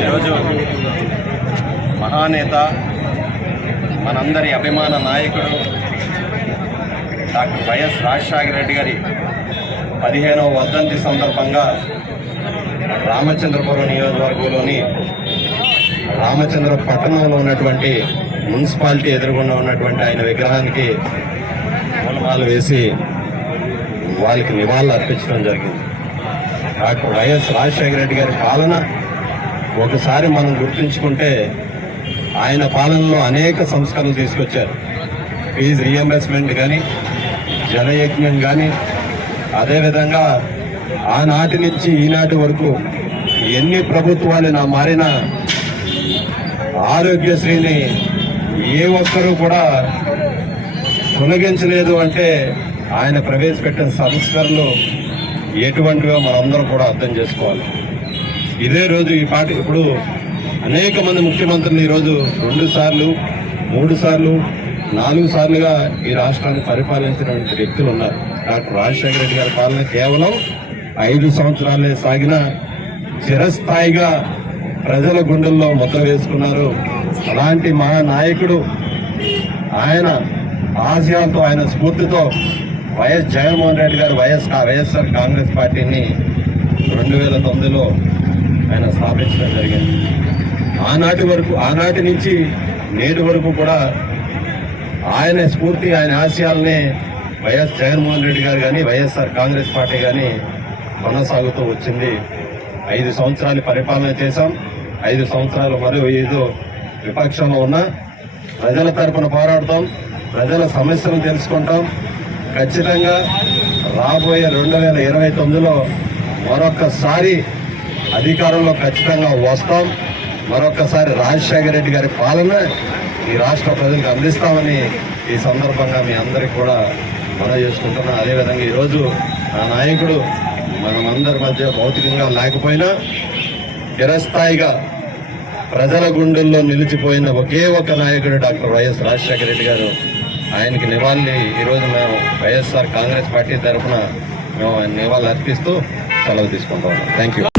ఈరోజు మహానేత మనందరి అభిమాన నాయకుడు డాక్టర్ వైఎస్ రాజశేఖర రెడ్డి గారి పదిహేనవ వర్ధంతి సందర్భంగా రామచంద్రపురం నియోజకవర్గంలోని రామచంద్ర పట్టణంలో ఉన్నటువంటి మున్సిపాలిటీ ఎదురుగుండా ఉన్నటువంటి ఆయన విగ్రహానికి పూలమాలు వేసి వాళ్ళకి నివాళులు అర్పించడం జరిగింది. డాక్టర్ వైఎస్ రాజశేఖర రెడ్డి గారి పాలన ఒకసారి మనం గుర్తుంచుకుంటే ఆయన పాలనలో అనేక సంస్కరణలు తీసుకొచ్చారు. ఫీజు రియంబర్స్మెంట్ కానీ జనయజ్ఞం కానీ అదేవిధంగా ఆనాటి నుంచి ఈనాటి వరకు ఎన్ని ప్రభుత్వాలు నా మారిన ఆరోగ్యశ్రీని ఏ ఒక్కరూ కూడా తొలగించలేదు అంటే ఆయన ప్రవేశపెట్టిన సంస్కరణలు ఎటువంటివో మనందరం కూడా అర్థం చేసుకోవాలి. ఇదే రోజు ఈ పార్టీ ఇప్పుడు అనేక మంది ముఖ్యమంత్రులు ఈరోజు రెండు సార్లు మూడు సార్లు నాలుగు సార్లుగా ఈ రాష్ట్రాన్ని పరిపాలించినటువంటి వ్యక్తులు ఉన్నారు. డాక్టర్ రాజశేఖర రెడ్డి గారి పాలన కేవలం ఐదు సంవత్సరాలే సాగిన చిరస్థాయిగా ప్రజల గుండెల్లో ముద్ర వేసుకున్నారు. అలాంటి మా నాయకుడు ఆయన ఆశయాలతో ఆయన స్ఫూర్తితో వైఎస్ జగన్మోహన్ రెడ్డి గారు వైఎస్ వైఎస్ఆర్ కాంగ్రెస్ పార్టీని రెండు వేల తొమ్మిదిలో ఆయన స్థాపించడం జరిగింది. ఆనాటి వరకు ఆనాటి నుంచి నేటి వరకు కూడా ఆయన స్ఫూర్తి ఆయన ఆశయాలనే వైఎస్ జగన్మోహన్ రెడ్డి గారు కానీ వైఎస్ఆర్ కాంగ్రెస్ పార్టీ కానీ కొనసాగుతూ వచ్చింది. ఐదు సంవత్సరాలు పరిపాలన చేశాం. ఐదు సంవత్సరాలు మరియు ఏదో విపక్షంలో ఉన్నా ప్రజల తరపున పోరాడతాం. ప్రజల సమస్యలను తెలుసుకుంటాం. ఖచ్చితంగా రాబోయే రెండు వేల ఇరవై తొమ్మిదిలో మరొకసారి అధికారంలో ఖచ్చితంగా వస్తాం. మరొకసారి రాజశేఖర రెడ్డి గారి పాలన ఈ రాష్ట్ర ప్రజలకు అందిస్తామని ఈ సందర్భంగా మీ అందరికీ కూడా మనం చేసుకుంటున్నాం. అదేవిధంగా ఈరోజు ఆ నాయకుడు మనమందరి మధ్య భౌతికంగా లేకపోయినా చిరస్థాయిగా ప్రజల గుండెల్లో నిలిచిపోయిన ఒకే ఒక నాయకుడు డాక్టర్ వైఎస్ రాజశేఖర రెడ్డి గారు. ఆయనకి నివాళి ఈరోజు మేము వైఎస్ఆర్ కాంగ్రెస్ పార్టీ తరఫున మేము ఆయన నివాళులు అర్పిస్తూ సెలవు తీసుకుంటాం థ్యాంక్ యూ